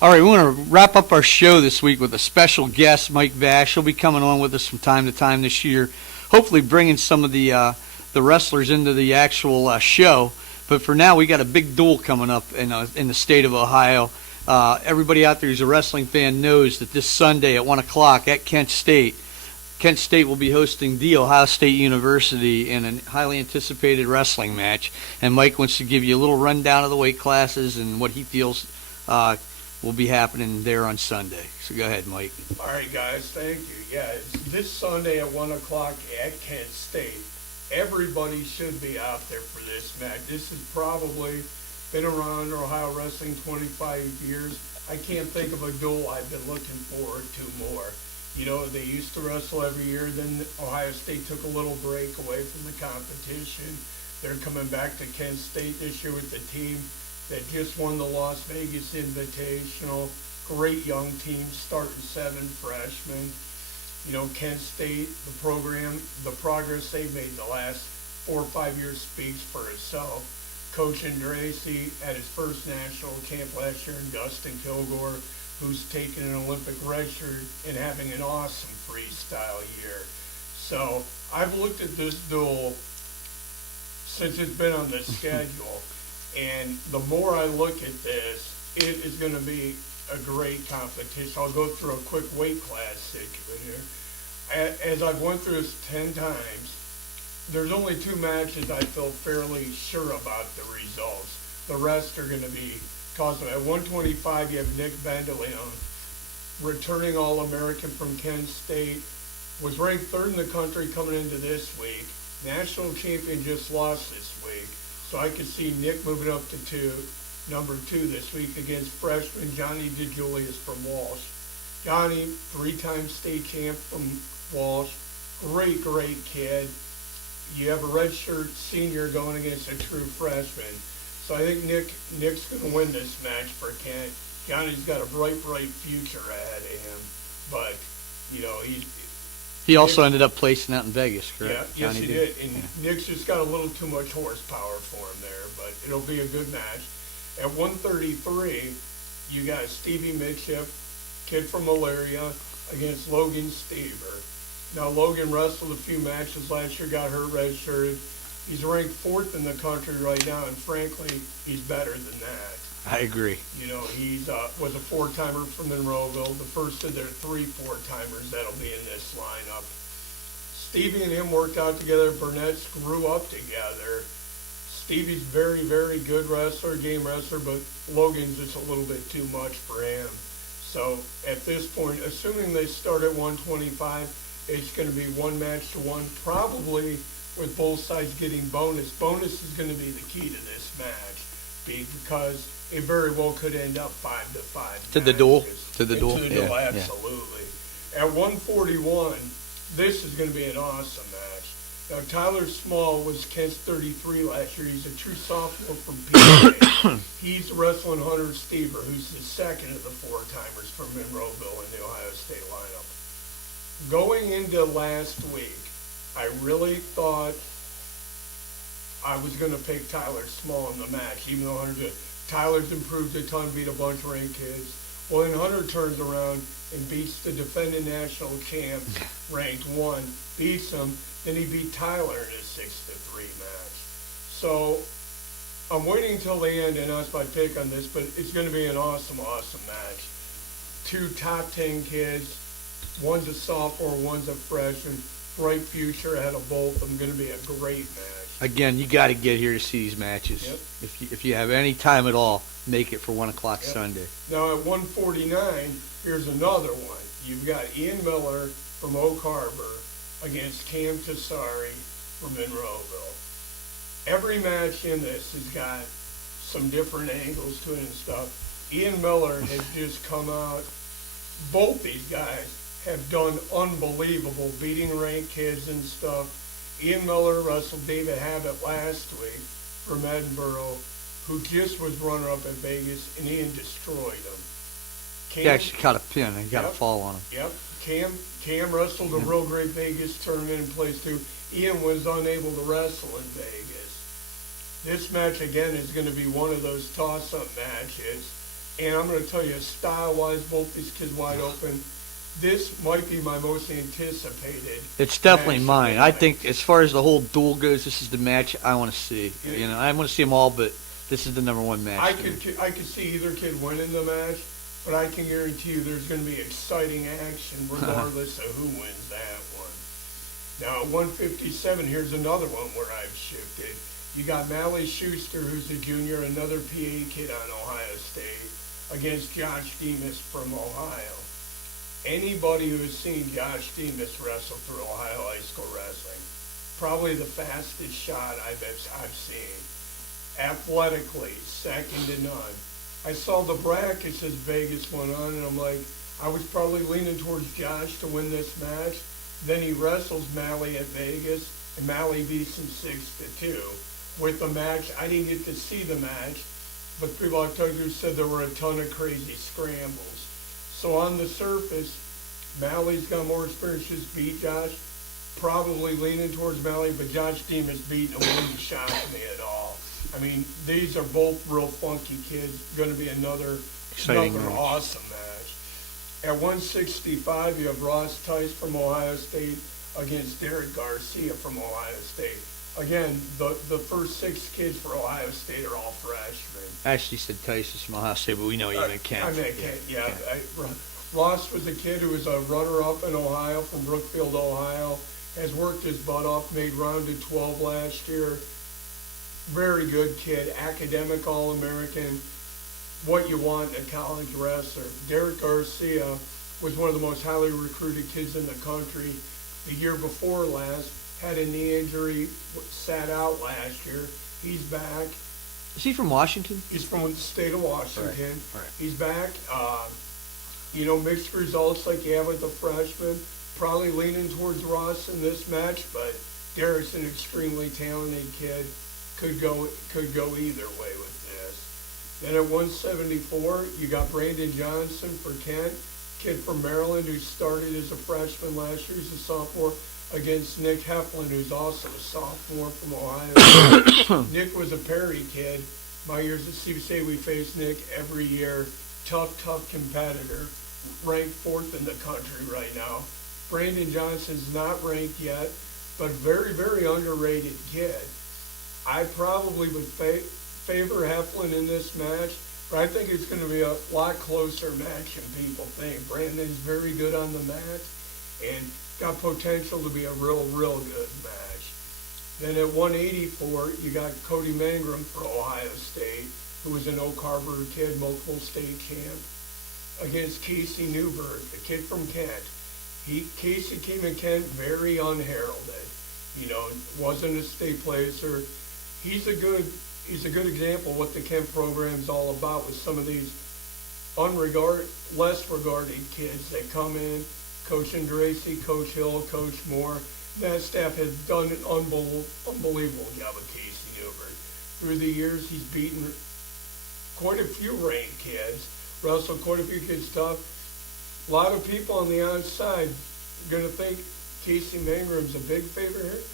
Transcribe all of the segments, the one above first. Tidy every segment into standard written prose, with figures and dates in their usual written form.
All right, we want to wrap up our show this week with a special guest, Mike Vash. He'll be coming on with us from time to time this year, hopefully bringing some of the wrestlers into the actual show. But for now, we got a big duel coming up in the state of Ohio. Everybody out there who's a wrestling fan knows that this Sunday at 1 o'clock at Kent State will be hosting The Ohio State University in a highly anticipated wrestling match. And Mike wants to give you a little rundown of the weight classes and what he feels will be happening there on Sunday. So go ahead, Mike. All right, guys, thank you. Yeah, it's this Sunday at 1 o'clock at Kent State. Everybody should be out there for this match. This has probably been around Ohio wrestling 25 years. I can't think of a duel I've been looking forward to more. You know, they used to wrestle every year, then Ohio State took a little break away from the competition. They're coming back to Kent State this year with the team that just won the Las Vegas Invitational. Great young team, starting 7 freshmen. You know, Kent State, the program, the progress they've made the last 4 or 5 years speaks for itself. Coach Andrasey at his first national camp last year, and Dustin Kilgore, who's taken an Olympic redshirt and having an awesome freestyle year. So I've looked at this duel since it's been on the schedule, and the more I look at this, it is going to be a great competition. I'll go through a quick weight class sequence here. As I've went through this 10 times, there's only 2 matches I feel fairly sure about the results. The rest are going to be tossed. At 125, you have Nick Bandeleon, returning All-American from Kent State, was ranked 3rd in the country coming into this week. National champion just lost this week. So I could see Nick moving up to number 2 this week against freshman Johnny DeJulius from Walsh. Johnny, 3-time state champ from Walsh. Great kid. You have a redshirt senior going against a true freshman. So I think Nick's going to win this match for Kent. Johnny's got a bright future ahead of him. But, you know, he also ended up placing out in Vegas, correct? Yeah, yes, he did. And Nick's just got a little too much horsepower for him there, but it'll be a good match. At 133, you got Stevie Mitchell, kid from Malaria, against Logan Stever. Now, Logan wrestled a few matches last year, got her redshirted. He's ranked 4th in the country right now, and frankly, he's better than that. I agree. You know, he was a 4-timer from Monroeville, the first of their 3 4-timers that'll be in this lineup. Stevie and him worked out together. Burnett's grew up together. Stevie's very good wrestler, game wrestler, but Logan's just a little bit too much for him. So at this point, assuming they start at 125, it's going to be 1 match to 1, probably with both sides getting bonus. Bonus is going to be the key to this match, because it very well could end up 5-5. To the duel? To the duel, Yeah. absolutely. At 141, this is going to be an awesome match. Now, Tyler Small was Kent's 33 last year. He's a true sophomore from PA. He's wrestling Hunter Stever, who's the 2nd of the 4-timers from Monroeville in the Ohio State lineup. Going into last week, I really thought I was going to pick Tyler Small in the match, even though Tyler's improved a ton, beat a bunch of ranked kids. Well, then Hunter turns around and beats the defending national champ, ranked 1, beats him. Then he beat Tyler in a 6-3 match. So I'm waiting until the end to announce my pick on this, but it's going to be an awesome match. 2 top 10 kids. One's a sophomore, one's a freshman. Bright future ahead of both of them. Going to be a great match. Again, you got to get here to see these matches. Yep. If you have any time at all, make it for 1 o'clock Sunday. Now at 149, here's another one. You've got Ian Miller from Oak Harbor against Cam Tassari from Monroeville. Every match in this has got some different angles to it and stuff. Ian Miller has just come out. Both these guys have done unbelievable, beating ranked kids and stuff. Ian Miller wrestled David Habit last week from Edinburgh, who just was runner-up in Vegas, and Ian destroyed him. He actually caught a pin and got a fall on him. Yep. Cam wrestled a real great Vegas tournament in place too. Ian was unable to wrestle in Vegas. This match, again, is going to be one of those toss-up matches. And I'm going to tell you, style-wise, both these kids wide open. This might be my most anticipated. It's definitely match mine. of the I night. think as far as the whole duel goes, this is the match I want to see. Yeah. You know, I want to see them all, but this is the number one match. I to me. I could see either kid winning the match, but I can guarantee you there's going to be exciting action regardless of who wins that one. Now at 157, here's another one where I've shifted. You got Mally Schuster, who's a junior, another PA kid on Ohio State, against Josh Demas from Ohio. Anybody who has seen Josh Demas wrestle through Ohio high school wrestling, probably the fastest shot I've seen. Athletically, second to none. I saw the brackets as Vegas went on, and I'm like, I was probably leaning towards Josh to win this match. Then he wrestles Mally at Vegas, and Mally beats him 6-2. With the match, I didn't get to see the match, but people I talked to said there were a ton of crazy scrambles. So on the surface, Mally's got more experience, just beat Josh. Probably leaning towards Mally, but Josh Demas beating him wouldn't shock me at all. I mean, these are both real funky kids. Going to be another Exciting match. awesome match. At 165, you have Ross Tice from Ohio State against Derek Garcia from Ohio State. Again, the first 6 kids for Ohio State are all freshmen. I actually said Tyson from Ohio State, but we know you meant Kent. I meant Kent, yeah. Ross was a kid who was a runner-up in Ohio from Brookfield, Ohio. Has worked his butt off, made round to 12 last year. Very good kid, academic All-American. What you want in a college wrestler. Derek Garcia was one of the most highly recruited kids in the country. The year before last, had a knee injury, sat out last year. He's back. Is he from Washington? He's from the state of Washington. Right. He's back. Mixed results like you have with the freshman. Probably leaning towards Ross in this match, but Derek's an extremely talented kid. Could go either way with this. Then at 174, you got Brandon Johnson for Kent, kid from Maryland who started as a freshman last year. He's a sophomore against Nick Heflin, who's also a sophomore from Ohio. Nick was a Perry kid. My years at CBC, we faced Nick every year. Tough competitor. Ranked 4th in the country right now. Brandon Johnson's not ranked yet, but very, very underrated kid. I probably would favor Heflin in this match, but I think it's going to be a lot closer match than people think. Brandon's very good on the mat and got potential to be a real good match. Then at 184, you got Cody Mangrum for Ohio State, who was an Oak Harbor kid, multiple state champ, against Casey Newberg, the kid from Kent. Casey came in Kent very unheralded. Wasn't a state placer. He's a good example of what the Kent program's all about with some of these less regarded kids that come in. Coach Andracy, Coach Hill, Coach Moore. That staff has done an unbelievable job with Casey Newberg. Through the years, he's beaten quite a few ranked kids, wrestled quite a few kids tough. A lot of people on the outside are going to think Casey Mangrom's a big favorite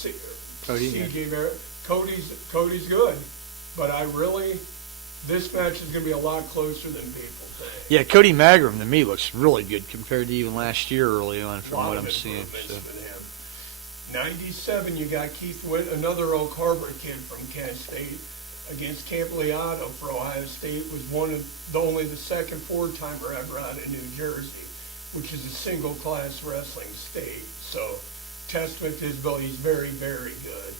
here. CJ Barrett. Cody's good, but this match is going to be a lot closer than people think. Yeah, Cody Mangrum to me looks really good compared to even last year early on from what I'm seeing. So. With him. 97, you got Keith Witt, another Oak Harbor kid from Kent State, against Camp Leato for Ohio State. Was only the second 4-timer ever out of New Jersey, which is a single-class wrestling state. So, testament to his ability. He's very, very good.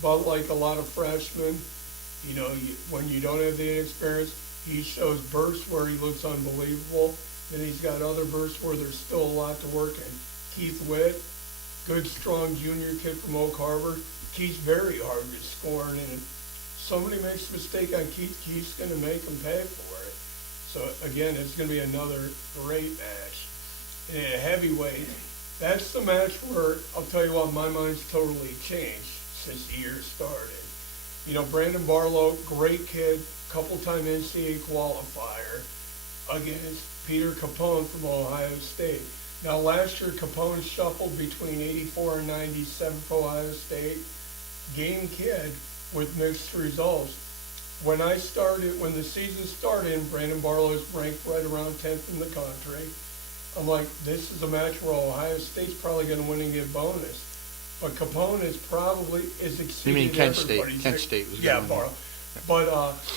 But like a lot of freshmen, when you don't have the experience, he shows bursts where he looks unbelievable. Then he's got other bursts where there's still a lot to work in. Keith Witt, good, strong junior kid from Oak Harbor. Keith's very hard to score, and if somebody makes a mistake on Keith, Keith's going to make him pay for it. So, again, it's going to be another great match. And at heavyweight, that's the match where, I'll tell you what, my mind's totally changed since the year started. Brandon Barlow, great kid, couple-time NCAA qualifier against Peter Capone from Ohio State. Now, last year, Capone shuffled between 84 and 97 for Ohio State. Game kid with mixed results. when the season started, and Brandon Barlow's ranked right around 10th in the country, I'm like, this is a match where Ohio State's probably going to win and get bonus. But Capone is You exceeded mean Kent everybody's. State? Kent State was Yeah, going. Barlow. But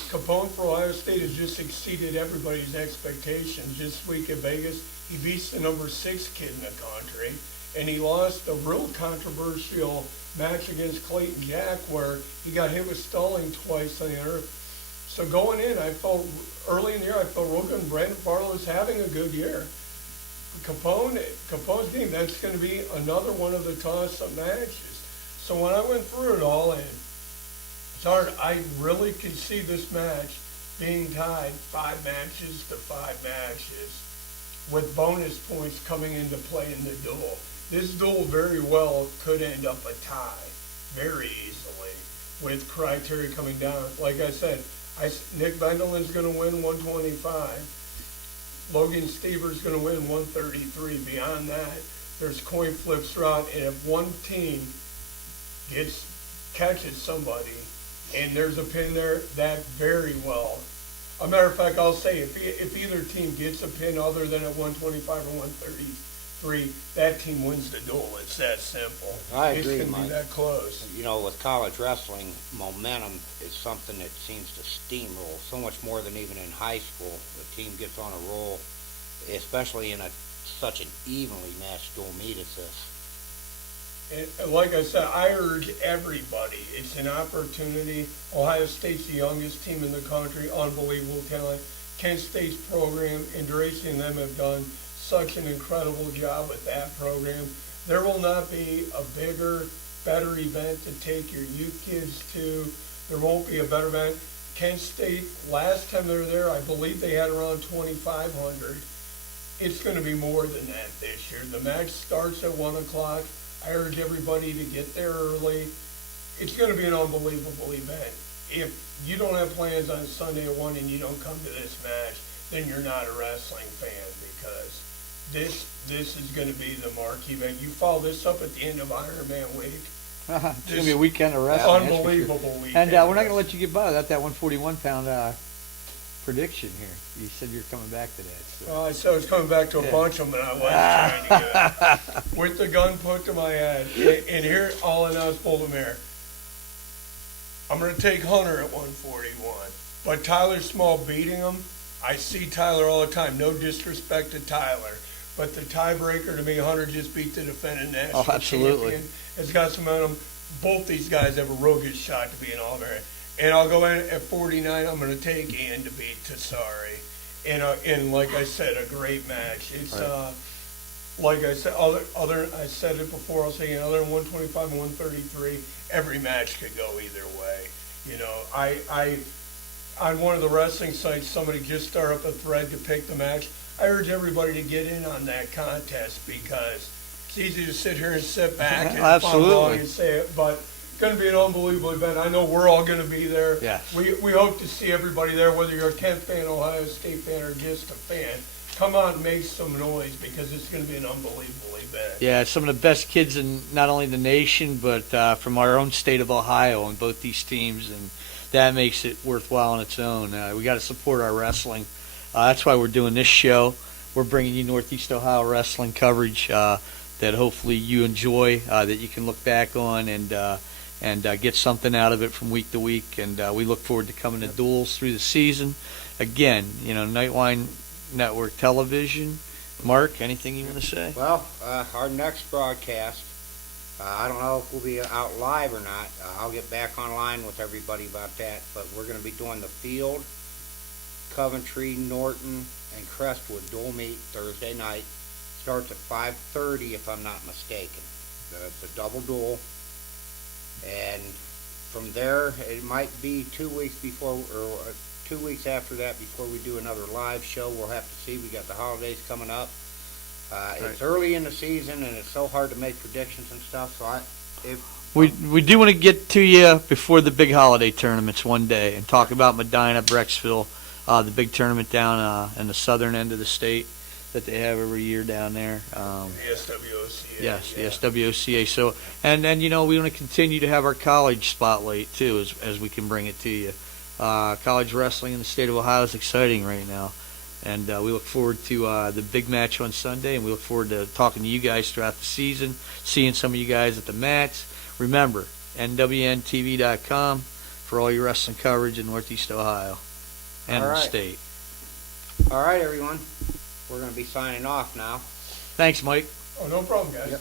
Capone for Ohio State has just exceeded everybody's expectations. This week at Vegas, he beats the number 6 kid in the country, and he lost a real controversial match against Clayton Jack where he got hit with stalling twice on the other. So going in, early in the year, I felt real good. Brandon Barlow is having a good year. Capone's game, that's going to be another one of the toss-up matches. So when I went through it all, and it's hard, I really could see this match being tied 5 matches to 5 matches with bonus points coming into play in the duel. This duel very well could end up a tie very easily with criteria coming down. Like I said, Nick Vendelin's going to win 125. Logan Stever's going to win 133. Beyond that, there's coin flips throughout, and if one team catches somebody and there's a pin there, that very well. A matter of fact, I'll say if either team gets a pin other than at 125 or 133, that team wins the duel. It's that simple. I agree, It's going to Mike. be that close. You know, with college wrestling, momentum is something that seems to steamroll so much more than even in high school. The team gets on a roll, especially in such an evenly matched dual meet as this. And like I said, I urge everybody. It's an opportunity. Ohio State's the youngest team in the country, unbelievable talent. Kent State's program and Dracy and them have done such an incredible job with that program. There will not be a bigger, better event to take your youth kids to. There won't be a better event. Kent State, last time they were there, I believe they had around 2,500. It's going to be more than that this year. The match starts at 1 o'clock. I urge everybody to get there early. It's going to be an unbelievable event. If you don't have plans on Sunday at 1 and you don't come to this match, then you're not a wrestling fan, because this is going to be the marquee event. You follow this up at the end of Ironman week. It's going to be a weekend of wrestling. that's for sure. Unbelievable weekend. And we're not going to let you get by without that 141-pound prediction here. You said you're coming back to that. So. I said I was coming back to a bunch of them, and I was trying to get it. With the gun put to my head. And here, I'll announce Boldham here. I'm going to take Hunter at 141. But Tyler Small beating him, I see Tyler all the time. No disrespect to Tyler. But the tiebreaker to me, Hunter just beat the defending national absolutely. champion. Has got some momentum. Both these guys have a real good shot to be an All-American. And I'll go in at 49. I'm going to take Ian to beat Tassari. And like I said, a great match. It's right. Like I said, I said it before. I'll say other than 125 and 133, every match could go either way. You know, on one of the wrestling sites, somebody just started up a thread to pick the match. I urge everybody to get in on that contest, because it's easy to sit here and sit back and follow along and say it, but it's going to be an unbelievable event. I know we're all going to be there. Yes. We hope to see everybody there, whether you're a Kent fan, Ohio State fan, or just a fan. Come out and make some noise, because it's going to be an unbelievable event. Yeah, some of the best kids in not only the nation, but from our own state of Ohio on both these teams, and that makes it worthwhile on its own. We got to support our wrestling. That's why we're doing this show. We're bringing you Northeast Ohio wrestling coverage that hopefully you enjoy, that you can look back on and get something out of it from week to week. And we look forward to coming to duels through the season. Again, you know, Nightline Network Television. Mark, anything you want to say? Well, our next broadcast, I don't know if we'll be out live or not. I'll get back online with everybody about that. But we're going to be doing the field, Coventry, Norton, and Crestwood dual meet Thursday night. Starts at 5:30, if I'm not mistaken. It's a double duel. And from there, it might be 2 weeks before, or 2 weeks after that, before we do another live show. We'll have to see. We got the holidays coming up. It's early in the season, and it's so hard to make predictions and stuff. So We do want to get to you before the big holiday tournaments one day and talk about Medina, Brecksville, the big tournament down in the southern end of the state that they have every year down there. The SWOCA. Yes, the SWOCA. So, and you know, we want to continue to have our college spotlight too, as we can bring it to you. College wrestling in the state of Ohio is exciting right now. And we look forward to the big match on Sunday, and we look forward to talking to you guys throughout the season, seeing some of you guys at the mats. Remember, NWNTV.com for all your wrestling coverage in Northeast Ohio and All the right. state. All right, everyone. We're going to be signing off now. Thanks, Mike. Oh, no problem, guys. Yep.